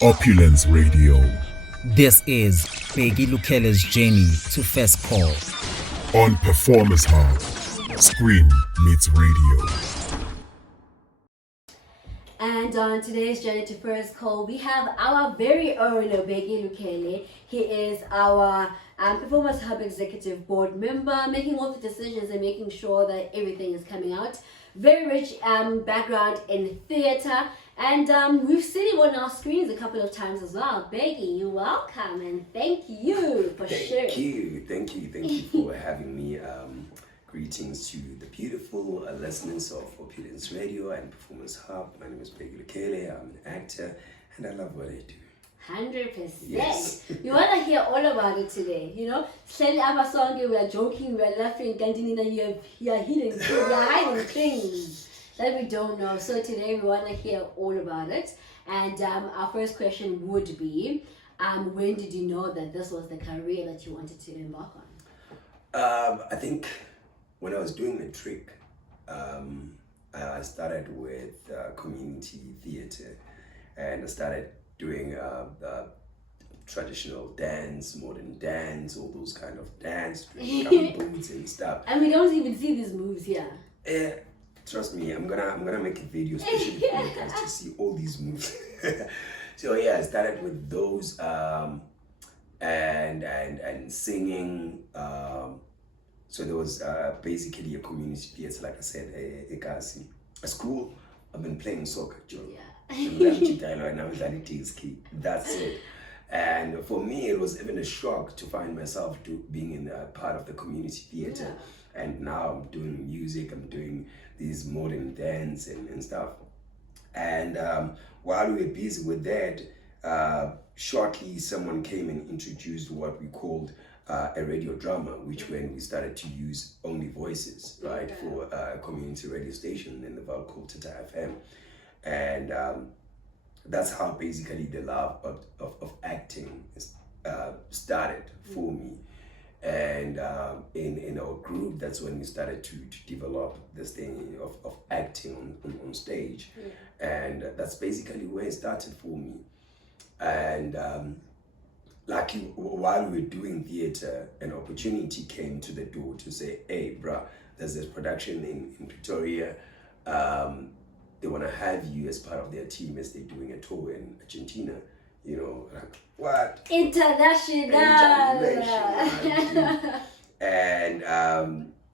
Opulence Radio. This is Bheki Lukhele's journey to first call. On Performance Hub. Screen meets radio. And on today's journey to first call, we have our very own Bheki Lukhele. He is our Performance Hub Executive Board member, making all the decisions and making sure that everything is coming out. Very rich background in theatre, and we've seen him on our screens a couple of times as well. Bheki, you're welcome, and thank you for sharing. Thank you for having me. Greetings to the beautiful listeners of Opulence Radio and Performance Hub. My name is Bheki Lukhele. I'm an actor and I love what I do. 100%. Yes. You want to hear all about it today, you know? Slightly our song, we are joking, we are laughing, Cantina, you're hiding things that we don't know. So today we want to hear all about it. And our first question would be, when did you know that this was the career that you wanted to embark on? I think when I was doing the trick, I started with community theatre, and I started doing traditional dance, modern dance, all those kind of dance, doing boots and stuff. And we don't even see these moves here. Trust me, I'm gonna make a video especially for you guys to see all these moves. So yeah, I started with those and singing. So there was basically a community theatre, like I said, a school. I've been playing soccer, Joe. Yeah. That's it. And for me, it was even a shock to find myself being in a part of the community theatre. Yeah. And now I'm doing music, I'm doing these modern dance and stuff. And while we were busy with that, shortly someone came and introduced what we called a radio drama, which when we started to use only voices, right, for a community radio station in the Val called Tata FM. And that's how basically the love of acting started for me. And in our group, that's when we started to develop this thing of acting on stage. Yeah. And that's basically where it started for me. And while we were doing theatre, an opportunity came to the door to say, hey, bruh, there's this production in Pretoria. They want to have you as part of their team as they're doing a tour in Argentina. You know, like, what? International. And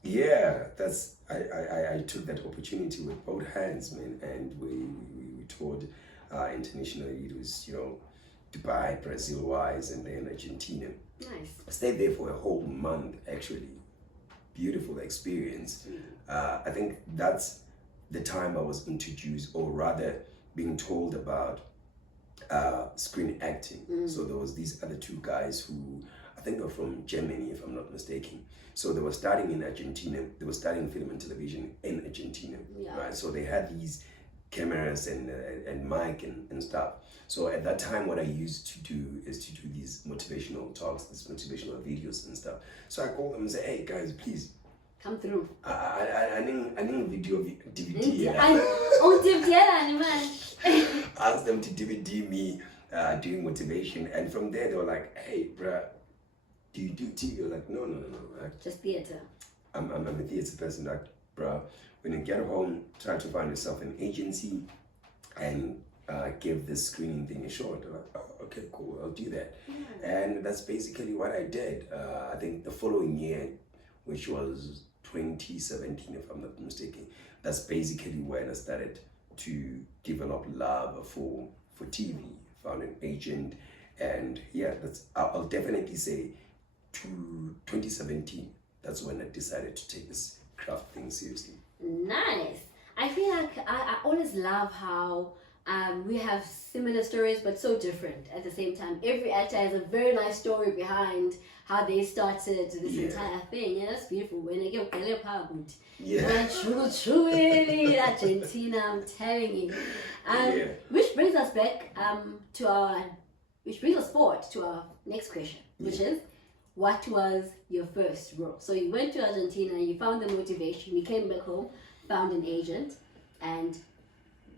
yeah, that's I took that opportunity with both hands, man, and we toured internationally. It was, you know, Dubai, Brazil-wise, and then Argentina. Nice. I stayed there for a whole month, actually. Beautiful experience. I think that's the time I was introduced, or rather being told about screen acting. So there was these other two guys who I think are from Germany, if I'm not mistaken. So they were starting in Argentina. They were starting film and television in Argentina, right? So they had these cameras and mic and stuff. So at that time, what I used to do is to do these motivational talks, these motivational videos and stuff. So I called them and said, hey guys, please come through. I need video DVD. Asked them to DVD me doing motivation, and from there they were like, hey bruh, do you do TV? You're like, no. Just theatre. I'm a theatre person. Like, bruh, when you get home, try to find yourself an agency and give this screening thing a shot. They're like, oh, okay, cool, I'll do that. Yeah. And that's basically what I did. I think the following year, which was 2017, if I'm not mistaken, that's basically when I started to develop love for TV. Found an agent, and yeah, I'll definitely say to 2017. That's when I decided to take this craft thing seriously. Nice. I feel like I always love how we have similar stories but so different at the same time. Every actor has a very nice story behind how they started this entire thing, and that's beautiful. When I get truly Argentina, I'm telling you. Which brings us back which brings us forward to our next question, which is, what was your first role? So you went to Argentina, you found the motivation, you came back home, found an agent, and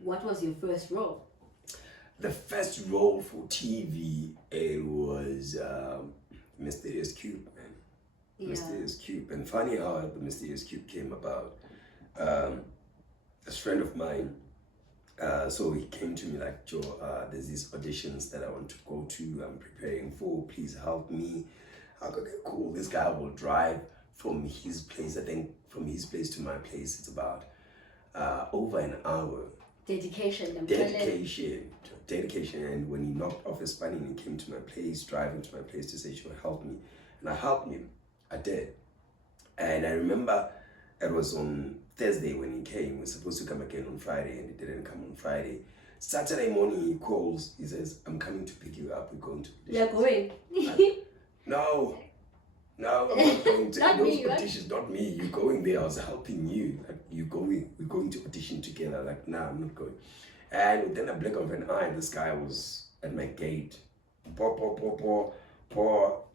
what was your first role? The first role for TV, it was Mysterious Cube, man. Yeah. Mysterious Cube. And funny how the Mysterious Cube came about. This friend of mine, so he came to me like, Joe, there's these auditions that I want to go to, I'm preparing for, please help me. I go, okay, cool, this guy will drive from his place. I think from his place to my place, it's about over an hour. Dedication. Dedication. And when he knocked off his spine and he came to my place, driving to my place to say she would help me. And I helped him. I did. And I remember it was on Thursday when he came. He was supposed to come again on Friday and he didn't come on Friday. Saturday morning he calls, he says, I'm coming to pick you up, we're going to auditions. You're going? No, I'm not going to Not those me, right? auditions, not me. You're going there, I was helping you. Like, we're going to audition together. Like, nah, I'm not going. And within a blink of an eye, this guy was at my gate. Paul,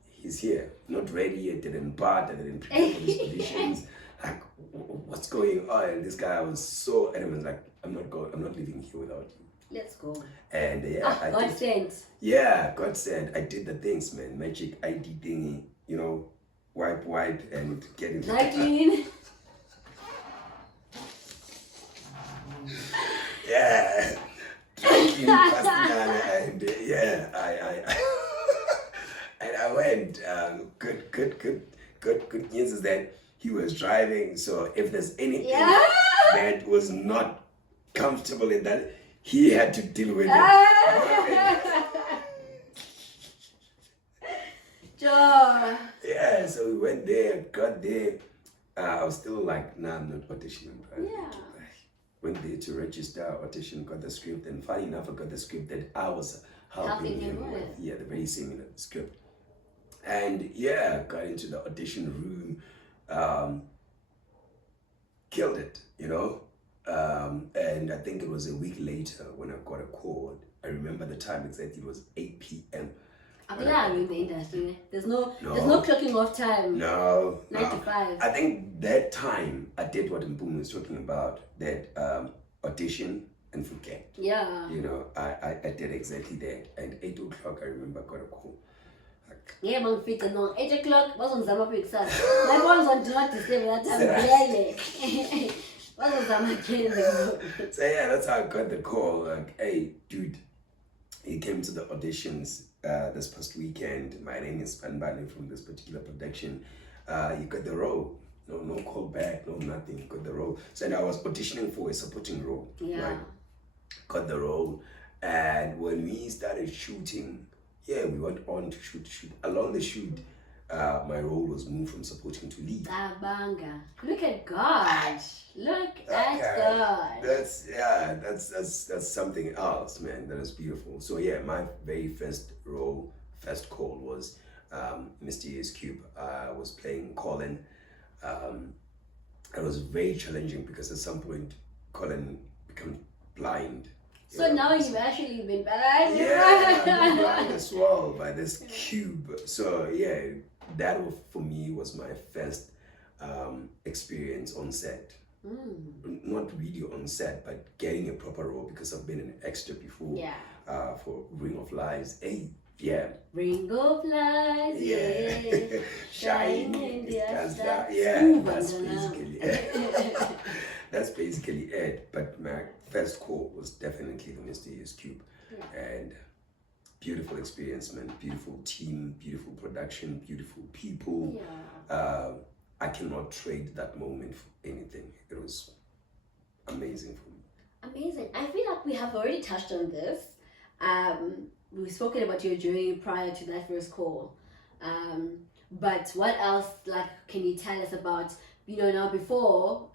he's here. Not ready yet, didn't bath, didn't prepare for these auditions. Like, what's going on? And this guy was so adamant, like, I'm not leaving here without you. Let's go. And yeah, God sent. Yeah, God said, I did the things, man. Magic ID thingy, wipe and get in. Dry clean. Yeah. Drinking pasta and yeah, I and I went. Good news is that he was driving, so if there's anything that was not comfortable in that, he had to deal with it. Joe. Yeah, so we went there, got there. I was still like, nah, I'm not auditioning. Yeah. Went there to register, audition, got the script, and funny enough, I got the script that I was helping him with. Yeah, the very similar script. And yeah, got into the audition room, killed it, and I think it was a week later when I got a call. I remember the time exactly, it was 8 p.m. I'm glad in the industry. There's no clocking off time. No. 9 to 5. I think that time I did what Mpumu was talking about, that audition and forget. Yeah. I did exactly that. And 8 o'clock, I remember, I got a call. Yeah, man, fit and on 8 o'clock, wasn't Zama Pixar. My phone was on Do Not Disturb that time. Really. Wasn't Zama Pixar. So yeah, that's how I got the call. Like, hey, dude, he came to the auditions this past weekend. My name is Panbani from this particular production. You got the role. No call back, no nothing. You got the role. So and I was auditioning for a supporting role. Yeah. Right? Got the role. And when we started shooting, we went on to shoot. Along the shoot, my role was moved from supporting to lead. Banga. Look at God. Look at God. That's something else, man. That is beautiful. So yeah, my very first call was Mysterious Cube. I was playing Colin. It was very challenging because at some point Colin became blind. So now you've actually been blind. Yeah, I've been blind as well by this cube. So yeah, that for me was my first experience on set. Not really on set, but getting a proper role because I've been an extra before. Yeah. For Ring of Lies. Ring of Lies. Yeah. Shine in the sky. That's basically it. That's basically it. But my first call was definitely the Mysterious Cube. And beautiful experience, man. Beautiful team, beautiful production, beautiful people. I cannot trade that moment for anything. It was amazing for me. Amazing. I feel like we have already touched on this. We've spoken about your journey prior to that first call. But what else can you tell us about, now before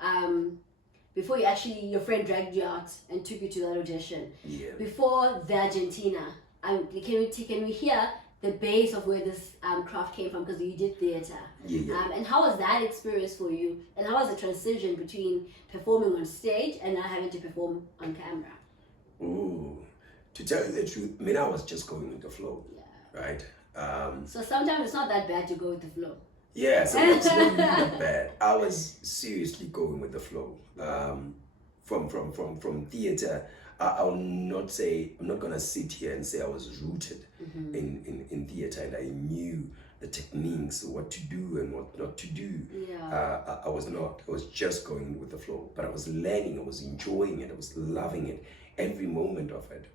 your friend dragged you out and took you to that audition? Yeah. Before the Argentina, can we hear the base of where this craft came from, because you did theater? And how was that experience for you? And how was the transition between performing on stage and now having to perform on camera? Ooh, to tell you the truth, I was just going with the flow, right? So sometimes it's not that bad to go with the flow. Yeah, sometimes it's not that bad. I was seriously going with the flow. From theater, I'll not say, I'm not gonna sit here and say I was rooted in theater and I knew the techniques, what to do and what not to do. I was not. I was just going with the flow. But I was learning, I was enjoying it, I was loving it. Every moment of it,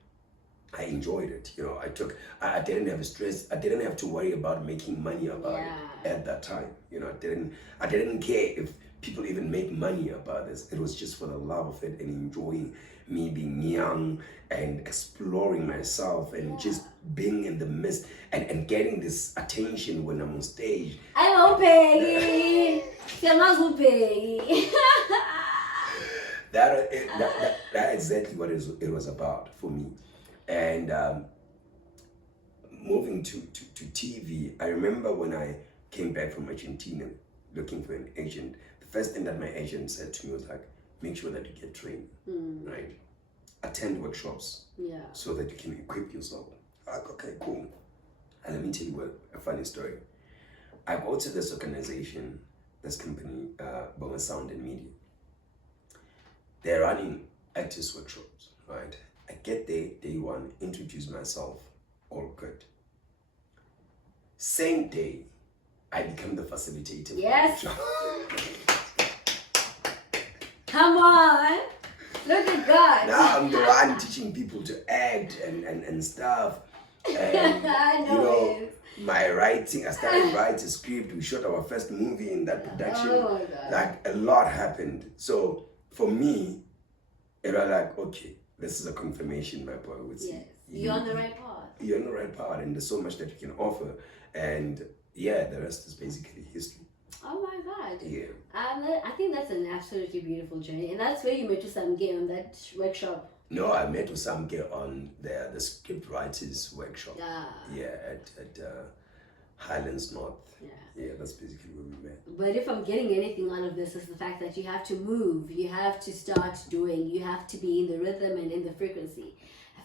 I enjoyed it. You know, I didn't have stress. I didn't have to worry about making money about it at that time. You know, I didn't care if people even make money about this. It was just for the love of it and enjoying me being young and exploring myself and just being in the midst and getting this attention when I'm on stage. I'm Bheki. Bheki. That exactly what it was about for me. And moving to TV, I remember when I came back from Argentina looking for an agent, the first thing that my agent said to me was like, make sure that you get trained, right? Attend workshops so that you can equip yourself. Like, okay, cool. And let me tell you a funny story. I go to this organization, this company, Bonga Sound and Media. They're running actors workshops, right? I get there, day one, introduce myself, all good. Same day, I become the facilitator. Yes. Come on. Look at God. Now I'm the one teaching people to act and stuff. And, you know, my writing, I started writing a script. We shot our first movie in that production. Oh my God. Like, a lot happened. So for me, it was like, okay, this is a confirmation, my boy would say. Yes, you're on the right path. You're on the right path, and there's so much that you can offer. And yeah, the rest is basically history. Oh my God. Yeah. I think that's an absolutely beautiful journey. And that's where you met Usamge on that workshop. No, I met Usamge on the script writers workshop. Yeah, at Highlands North. Yeah, that's basically where we met. But if I'm getting anything out of this, is the fact that you have to move, you have to start doing, you have to be in the rhythm and in the frequency.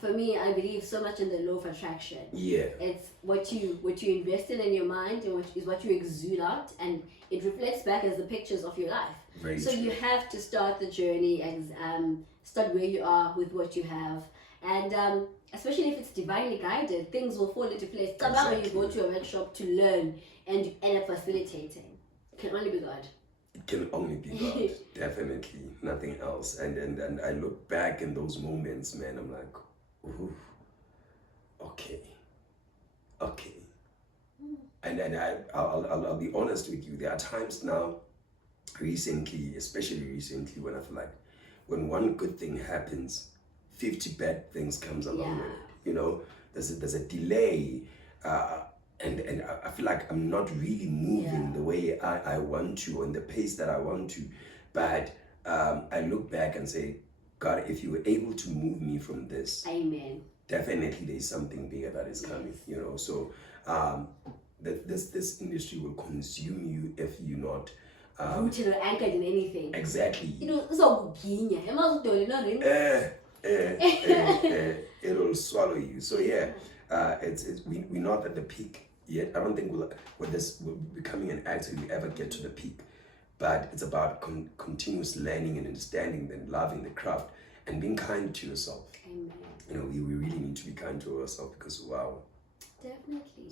For me, I believe so much in the law of attraction. Yeah. It's what you invest in your mind and what you exude out, and it reflects back as the pictures of your life. Very so true. You have to start the journey and start where you are with what you have. And especially if it's divinely guided, things will fall into place. Exactly. When you go to a workshop to learn and you end up facilitating. It can only be God. It can only be God. Definitely. Nothing else. And I look back in those moments, man, I'm like, ooh, okay. And then I'll be honest with you. There are times now, especially recently, when I feel like when one good thing happens, 50 bad things comes along with it. You know, there's a delay, and I feel like I'm not really moving the way I want to, or in the pace that I want to. But I look back and say, God, if you were able to move me from this, Amen. Definitely there's something bigger that is coming. You know, so this industry will consume you if you're not rooted or anchored in anything. Exactly. You know, so it'll swallow you. So yeah, we're not at the peak yet. I don't think we're becoming an actor we ever get to the peak, but it's about continuous learning and understanding and loving the craft and being kind to yourself. Amen. You know, we really need to be kind to ourselves because wow. Definitely.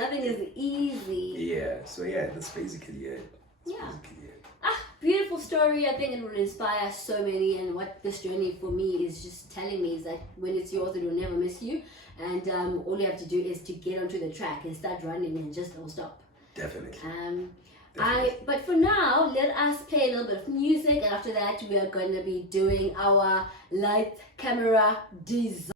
Nothing is easy. Yeah, so yeah, that's basically it. Beautiful story. I think it will inspire so many, and what this journey for me is just telling me is that when it's yours, it will never miss you, and all you have to do is to get onto the track and start running and just don't stop. Definitely. But for now, let us play a little bit of music, and after that we are going to be doing our light camera design.